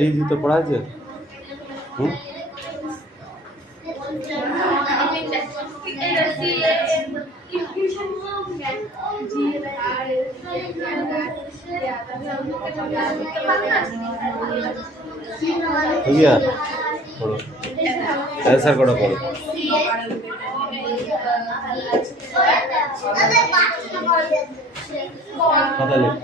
রিদি তো পড়াচ্ছে পড়ো অ্যান্সার করা পড়ো কথা লেখ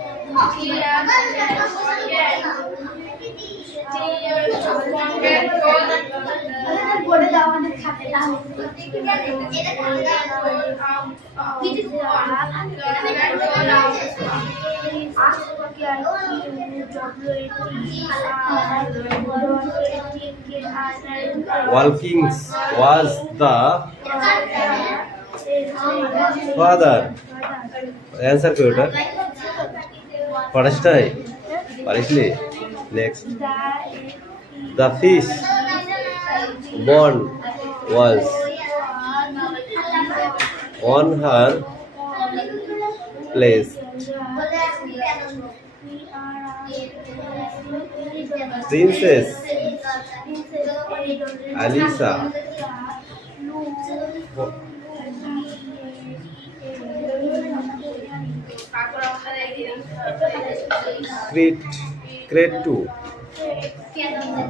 Walkings was the father. Answer koi ota? Parashtai. Parishli. Next. The fish born was on her place. Princess Alisa Crate 2.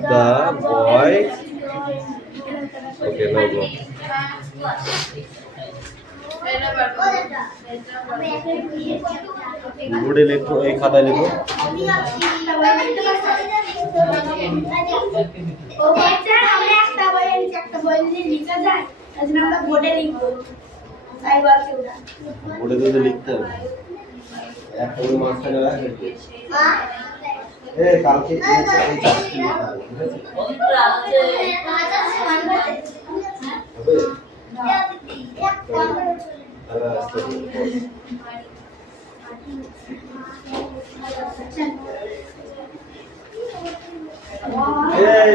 The boy. Okay, no go. बोर्डे लिखो एक खाता लिखो बोर्डे तो लिखते हैं एक तो मास्टर लगा है ए काल के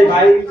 भाई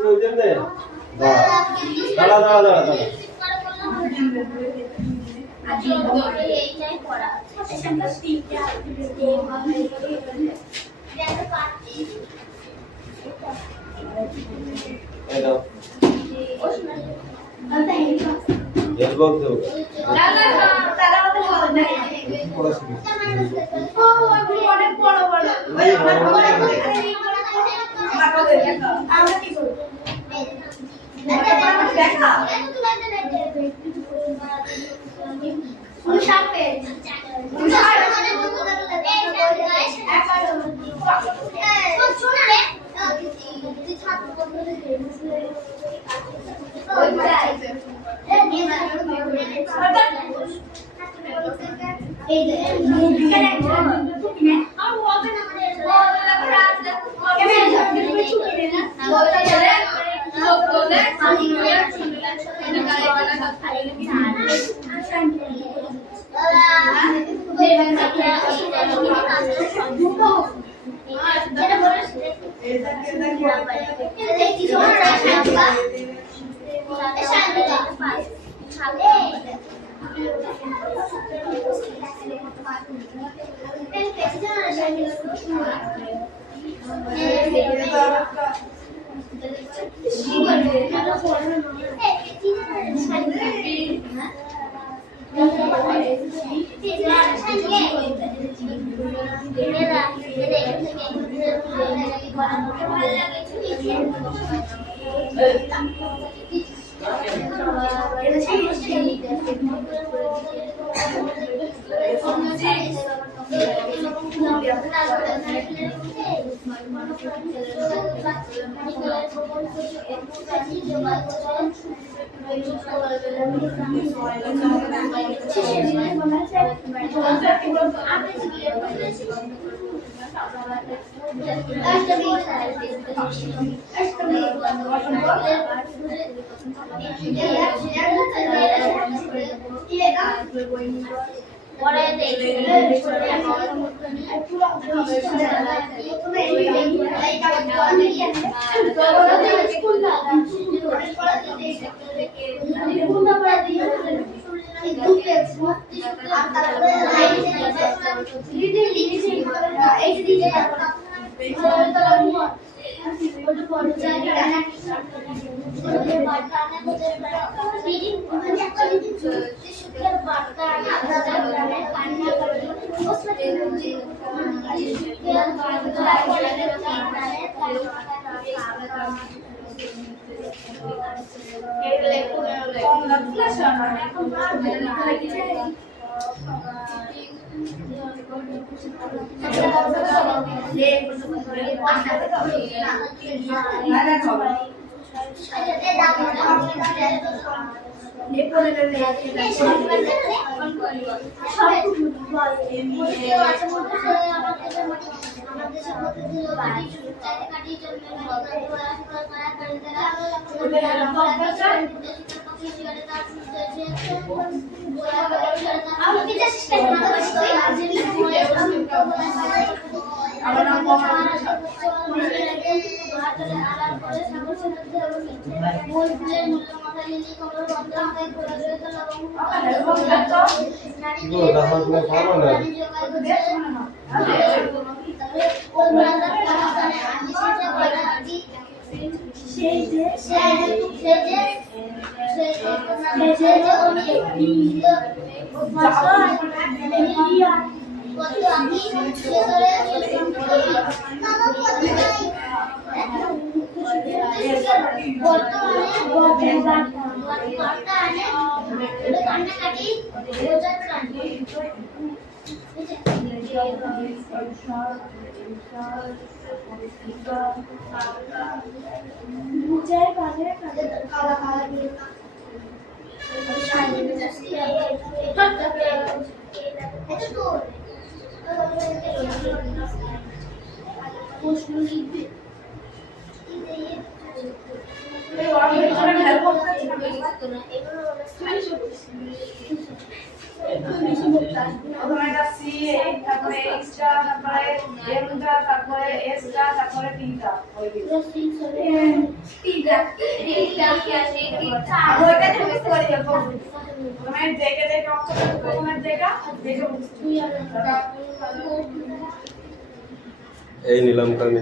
এই নিলাম কামি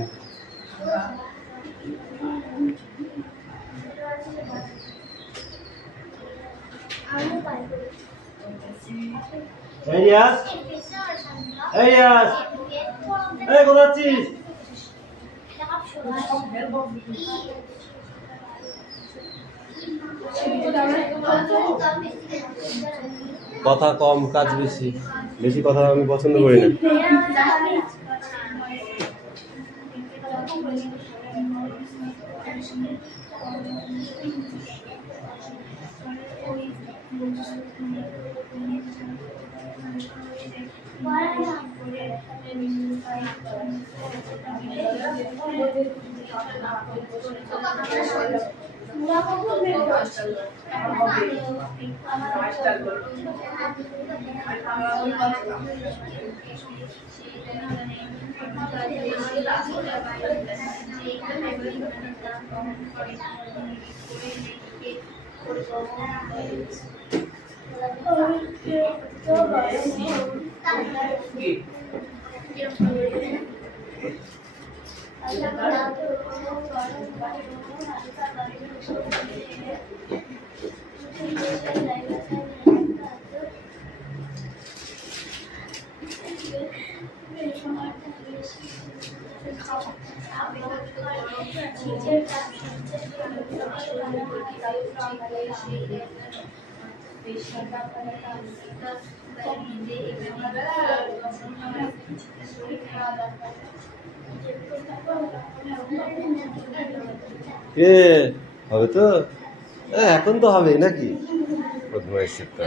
কথা কম কাজ বেশি, বেশি কথা আমি পছন্দ করি না। কে হবে তো? এখন তো হবে নাকি? বদমাইশ একটা।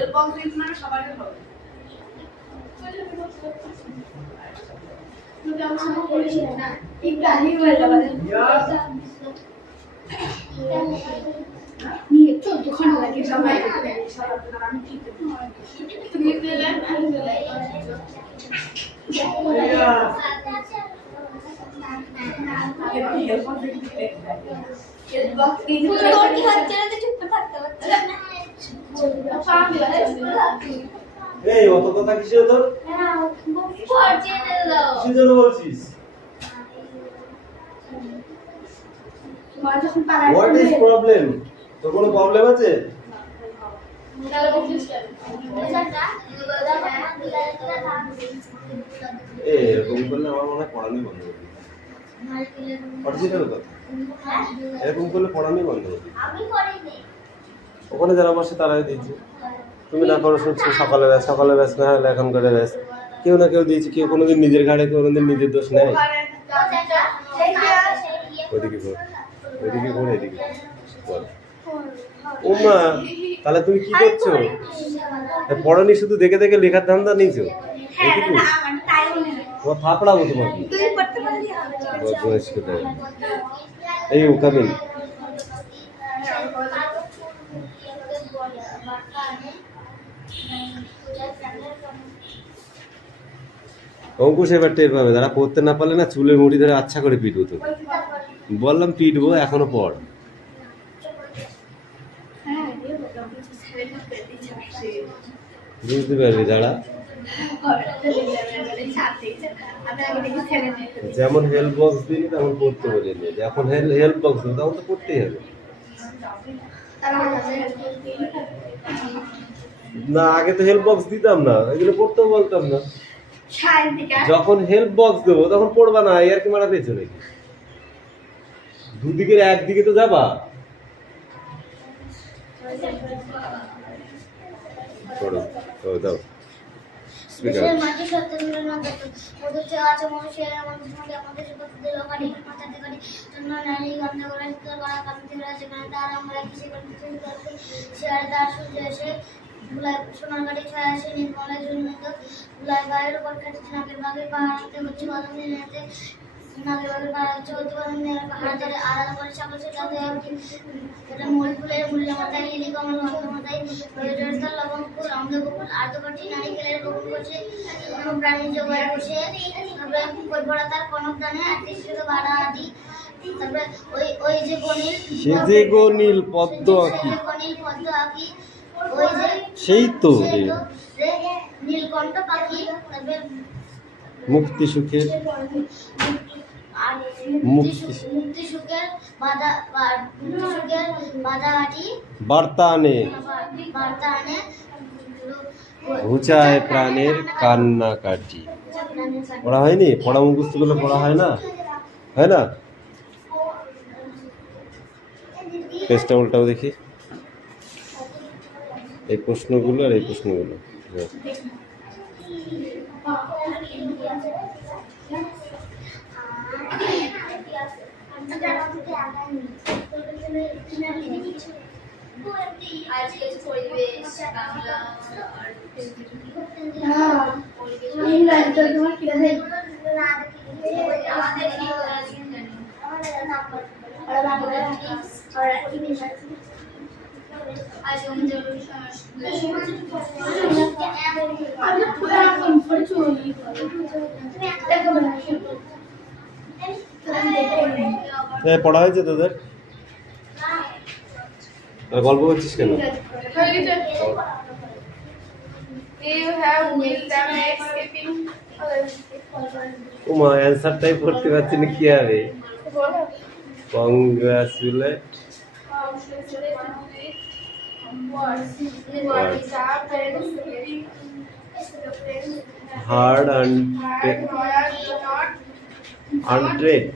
এই অত কথা কিসের তোর? কিসের জন্য বলছিস? What is problem? তোর কোনো প্রবলেম আছে? এরকম করলে আমার মনে হয় পড়ানোই বন্ধ হবে। অরিজিনাল কথা। এরকম করলে পড়ানোই বন্ধ হবে। ওখানে যারা বসে তারাই দিয়েছে। তুমি না করো শুনছো সকালে ব্যাস না হলে এখন করে ব্যাস। কেউ না কেউ দিয়েছে, কেউ কোনোদিন নিজের ঘাড়ে কোনোদিন নিজের দোষ নেয়। ওইদিকে ঘোর এদিকে বল। ওমা তাহলে তুমি কি করছো? পড়ানি শুধু দেখে দেখে লেখার ধান্দা নিয়েছো? এইটুকু তোমার থাপড়াবো তোমাকে। বদমাইশ কোথায়? এই ও কামিং। অঙ্কুশ এবার টের পাবে, যারা পড়তে না পারলে না চুলের মুড়ি ধরে আচ্ছা করে পিটবো। তো বললাম পিটবো, এখনো পড়। বুঝতে পারবি যারা যেমন হেল্প বক্স দিলি তেমন পড়তে বলিনি, যখন হেল্প বক্স দিল তখন তো পড়তেই হবে না। আগে তো হেল্প বক্স দিতাম না, এগুলো পড়তেও বলতাম না। যখন হেল্প বক্স দেবো তখন পড়বা না, আর কি মারা পেয়েছো নাকি? দুদিকের একদিকে তো যাবা। দাও দেশের মাটি সত্যের মধ্যে মধুর চেয়ে আছে মনুষ্যের মধ্যে আমাদের দিল কাটি মাথাতে কাটি জন্য নারী গন্ধ করে করা কান্তি হয়ে যেখানে তার আমরা কিসে করতে শেয়ার তার সূর্য এসে ধুলায় সোনার কাটি ছয় আসে নির্মলের জন্য তো ধুলায় গায়ের উপর কাটছে নাকের বাঘের পাহাড়তে হচ্ছে বাদন দিনেতে নাকের বাঘের পাহাড় হচ্ছে হতে বাদন দিনের পাহাড় ধরে আলাদা করে সকল সেটাতে এটা মূল ফুলের মূল্য মাথায় লিলি কমল মধ্য মাথায় হরিহর লবঙ্কুর অম্লকুকুর আর্ধকটি নারিকেলের বকুল করছে কোনো প্রাণী জোগাড় বসে তারপরে কই পড়া তার কনক দানে আটত্রিশ থেকে বাড়া আদি তারপরে ওই যে গণিল পদ্ম আঁকি ওই যে সেই তো নীলকণ্ঠ পাখি তারপরে মুক্তি সুখের মুক্তি সুখের বাদাহাটি বার্তা আনে ঘুচায় প্রাণের কান্না কাটি। পড়া হয়নি? পড়া মুখস্থ করলে পড়া হয় না? হয় না? পেজটা উল্টাও দেখি, এই প্রশ্নগুলো আর এই প্রশ্নগুলো। পড়া হয়েছে তোদের? গল্প করছিস কেন? ওমা অ্যান্সারটাই পড়তে পারছি না, কি হবে? Congratulate hard untrade.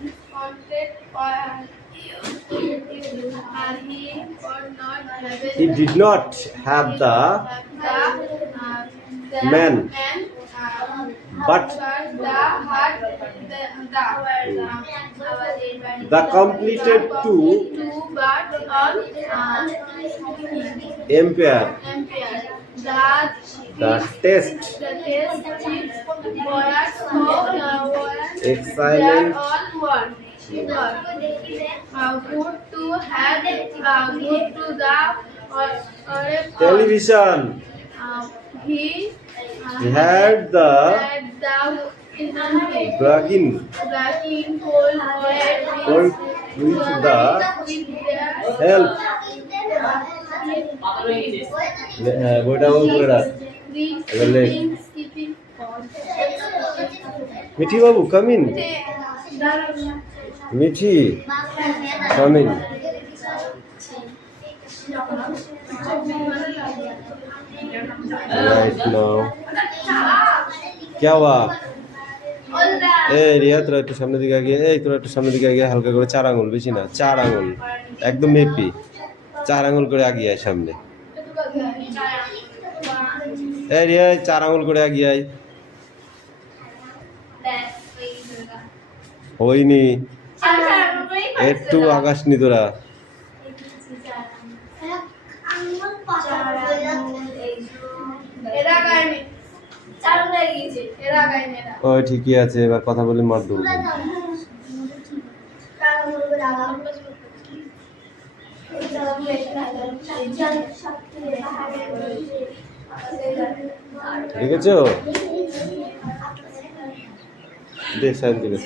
He did not have the Man. But the completed to empire. The test excellent. Good to have, good to the Television. He Had the had the bragging cold with the help. বইটা বল করে রাখ। এবারে মিঠি বাবু come in. Mithi come in. Right now. क्या हुआ? রিয়া তোরা একটু সামনের দিকে গিয়ে তোরা একটু সামনের দিকে গিয়ে হালকা করে 4 আঙুল, বেশি না 4 আঙুল একদম মেপি 4 আঙুল করে আগিয়ে আয় সামনে। রিয়া 4 আঙুল করে আগিয়ে আয়। হয়নি, একটু আগাসনি তোরা। ওই ঠিকই আছে, এবার কথা বলে মার দেবো। দেখেছো দেখ সাইন দিলে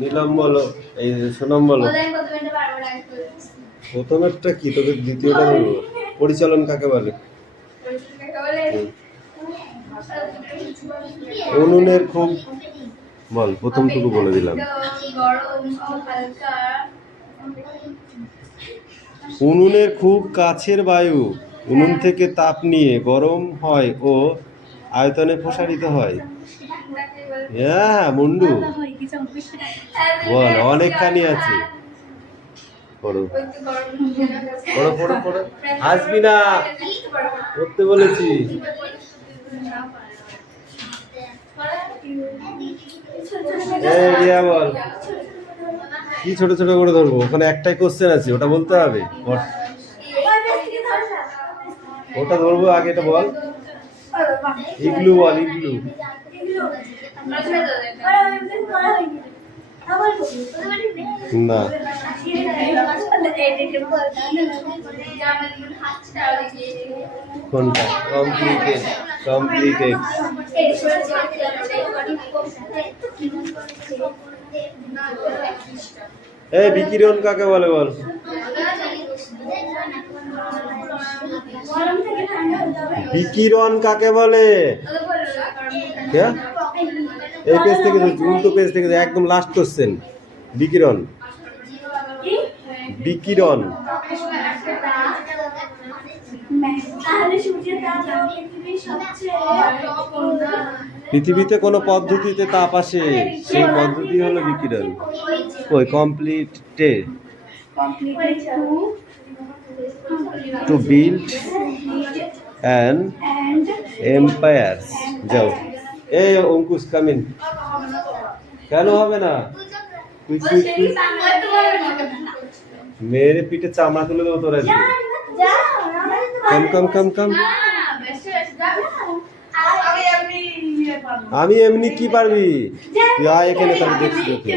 নীলম বলো, এই সোনম বলো। প্রথমেরটা কি, তোকে দ্বিতীয়টা বলবো। পরিচালন কাকে বলে? উনুনের খুব বল, প্রথমটুকু বলে দিলাম। উনুনের খুব কাছের বায়ু উনুন থেকে তাপ নিয়ে গরম হয় ও আয়তনে প্রসারিত হয়। হ্যাঁ মুন্ডু বল, অনেকখানি আছে। পড়ো পড়ো পড়ো পড়ো, হাসবি না, পড়তে বলেছি। রিয়া বল, কি ছোট ছোট করে ধরবো? ওখানে একটাই কোশ্চেন আছে, ওটা বলতে হবে। ওটা ধরবো আগে, এটা বল। ইগলু বল, ইগলু। না কোনটা? Completed, completed. এই বিকিরণ কাকে বলে বল? বিকিরণ কাকে বলে? क्या? এই পেজ থেকে উল্টো পেজ থেকে একদম লাস্ট কোশ্চেন। বিকিরণ। বিকিরণ পৃথিবীতে কোনো পদ্ধতিতে তাপ আসে, সেই পদ্ধতি হলো বিকিরণ। ওই কমপ্লিটে টু বিল্ড অ্যান এম্পায়ার। যাও। এই অঙ্কুশ কামিন। কেন হবে না? Quick quick quick. মেরে পিঠে চামড়া তুলে দেবো তোর আজকে। কম কম কম কম। আমি এমনি কি পারবি? তুই আয় এখানে, তাহলে দেখছি তোকে।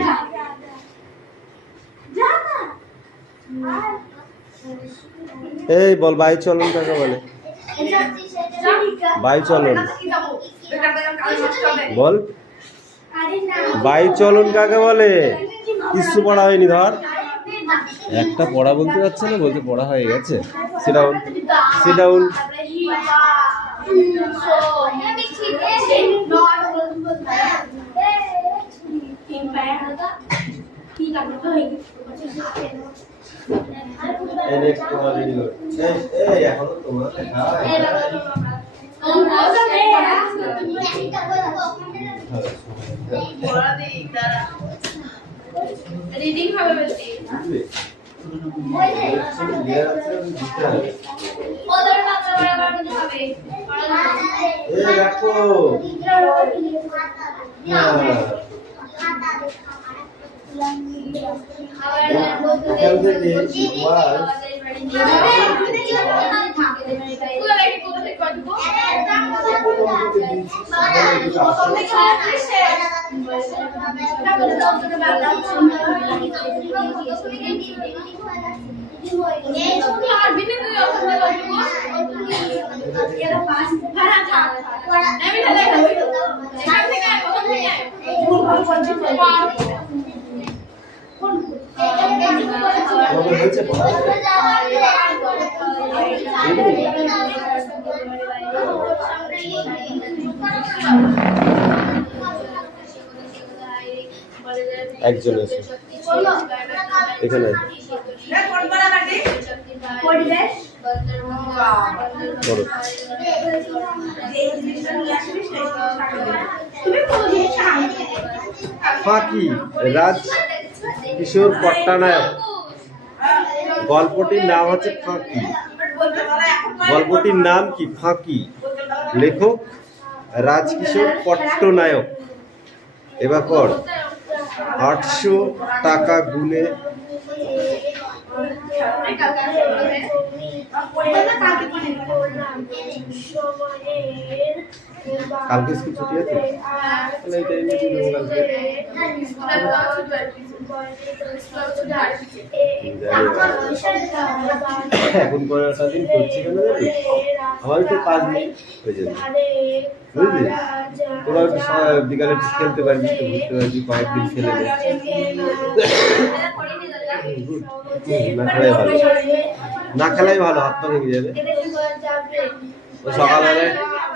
এই বল বায়ু চলন কাকে বলে? বায়ু চলন বল। বায়ু চলন কাকে বলে? কিছু পড়া হয়নি ধর। একটা পড়া বলতে পারছে না, বলতে পড়া হয়ে গেছে। Sit down, sit down. Reading হবে বেশি ওদের বাচ্চা বরাবর কিন্তু হবে এই দেখো একজন আছে এখানে ফাঁকি রাজ কিশোর পট্টনায়ক। গল্পটির নাম হচ্ছে ফাঁকি। গল্পটির নাম কি? ফাঁকি। লেখক রাজকিশোর পট্টনায়ক। এবার পর 800 টাকা গুনে কালকে স্কুল ছুটি আছে, তাহলে এই টাইমে দিয়ে দেবো কালকে। এখন কয়টা দিন করছি কেন জানি, আমার একটু কাজ নেই ওই জন্য, বুঝলি? তোরা একটু বিকালে একটু খেলতে পারবি, একটু ঘুরতে পারবি, কয়েকদিন খেলে না খেলাই ভালো, না খেলাই ভালো, হাত পা ভেঙে যাবে।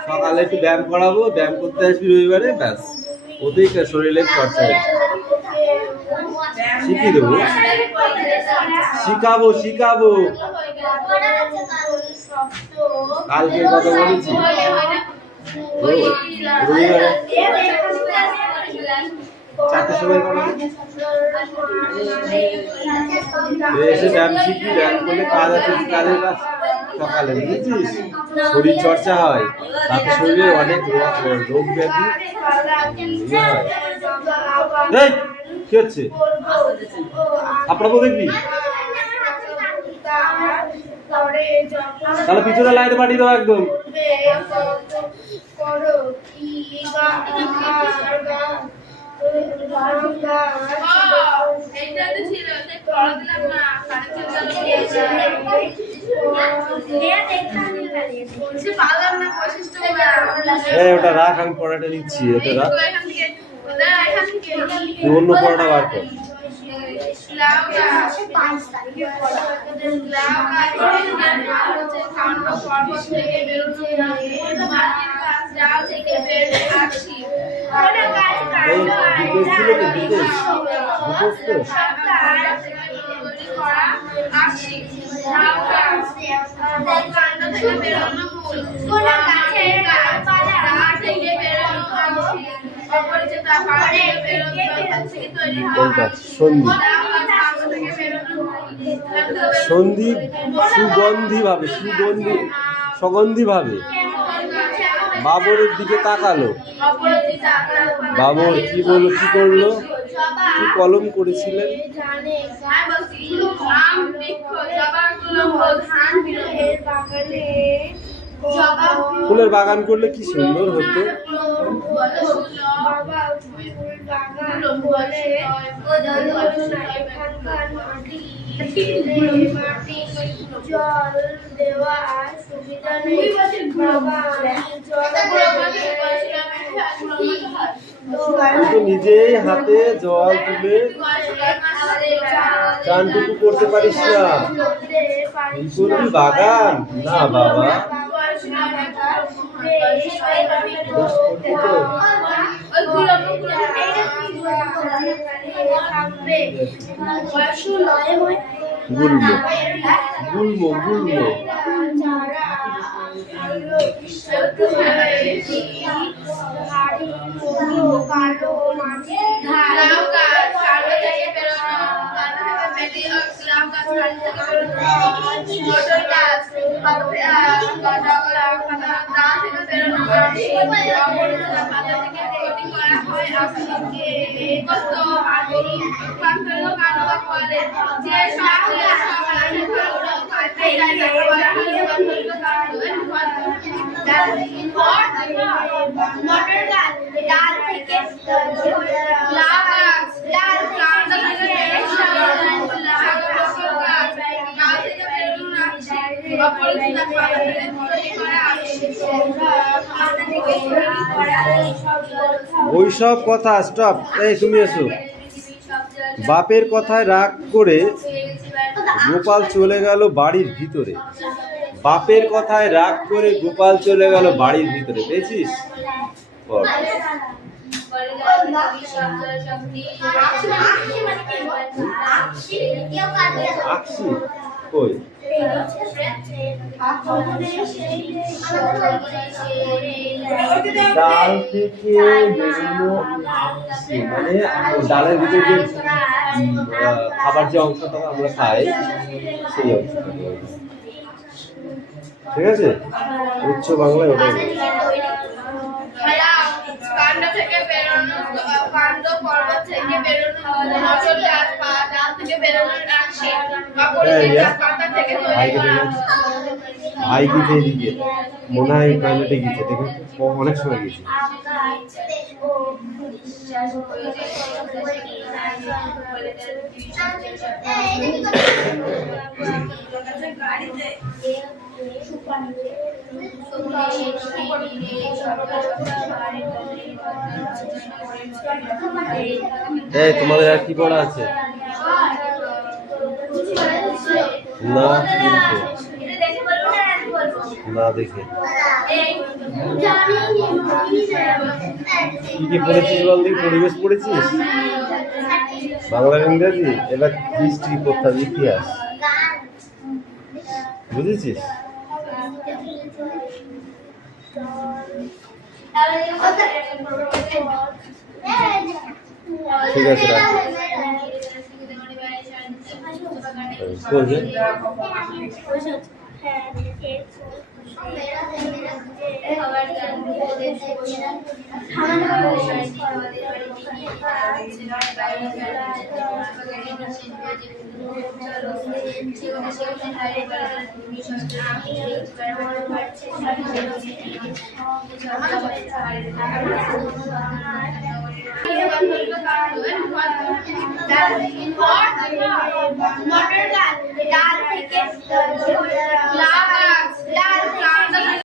সকালে একটু ব্যায়াম করাবো, ব্যায়াম করতে আসবি রবিবারে, ব্যাস ওতেই শরীরের চর্চা হচ্ছে। শিখিয়ে দেবো, শিখাবো। কালকে কথা বলেছি রবিবারে 4টার সময় করাবো। এসে ব্যায়াম শিখবি, ব্যায়াম করলে কাজ আছে, কাজের কাজ সকালে, বুঝেছিস? শরীর চর্চা হয়, তাতে শরীরে অনেক রোগ ব্যাধি হয়। এই কি হচ্ছে? আপনাকে দেখবি, তাহলে পিছনে লাইনে পাঠিয়ে দাও একদম। ওটা রাখ, আমি পড়াটা নিচ্ছি, ওটা রাখ। তুই অন্য পড়াটা বার কর। লাউ গাছ 5 তারিখে লাউ গাছ হচ্ছে কাণ্ড পর্বত থেকে বেরোনো মাটির গাছ ডাল থেকে বেরোনো আছি ওটা গাছ এই কাণ্ড বিদেশ ছিল তো বিদেশ তো তৈরি করা আছি লাউ গাছ কাণ্ড থেকে বেরোনো মূল ওটা গাছের ডালপালা ডাল থেকে বেরোনো আছি অপরিচিত পাতা থেকে বেরোনো থেকে তৈরি হয় কোনটা সন্ধি সন্ধি সুগন্ধি ভাবে বাবরের দিকে তাকালো। বাবর কি করলো কি কলম করেছিলেন? ফুলের বাগান করলে কি সুন্দর হতো। জল দেওয়া সুবিধা নেই কিন্তু নিজেই হাতে জল তুলে চানটুকু করতে পারিস না। এই করবি বাগান না বাবা। গুলমো গুলমো গুলমো মটর গাছ ডাল থেকে লাউ গাছ ডাল থেকে ওইসব কথা স্টপ। এই তুমি এসো। বাপের কথায় রাগ করে গোপাল চলে গেল বাড়ির ভিতরে। বাপের কথায় রাগ করে গোপাল চলে গেল বাড়ির ভিতরে। পেয়েছিস? আকশি কই? ডাল থেকে বেরোনো আকশি মানে ডালের ভিতরে যে খাবার যে অংশটা আমরা খাই সেই অংশটা। ঠিক আছে, উচ্চ বাংলায় ওটাই। কাণ্ড থেকে বেরোনো কাণ্ড পর্বত থেকে বেরোনো মটর গাছ ডাল থেকে বেরোনো আছি পাতা থেকে তৈরি করা। ভাই গিয়েছে এদিকে, মনে হয় টয়লেটে গিয়েছে। দেখো অনেক সময় গেছে। এই তোমাদের আর কি পড়া আছে? না না দেখে কি কি পড়েছিস বল দেখি। পরিবেশ পড়েছিস, বাংলা ইংরেজি, এবার হিস্ট্রি পড়তাম, ইতিহাস। বুঝেছিস? ঠিক আছে রাখ। করবে মটর গাছ ডাল থেকে লাউ গাছ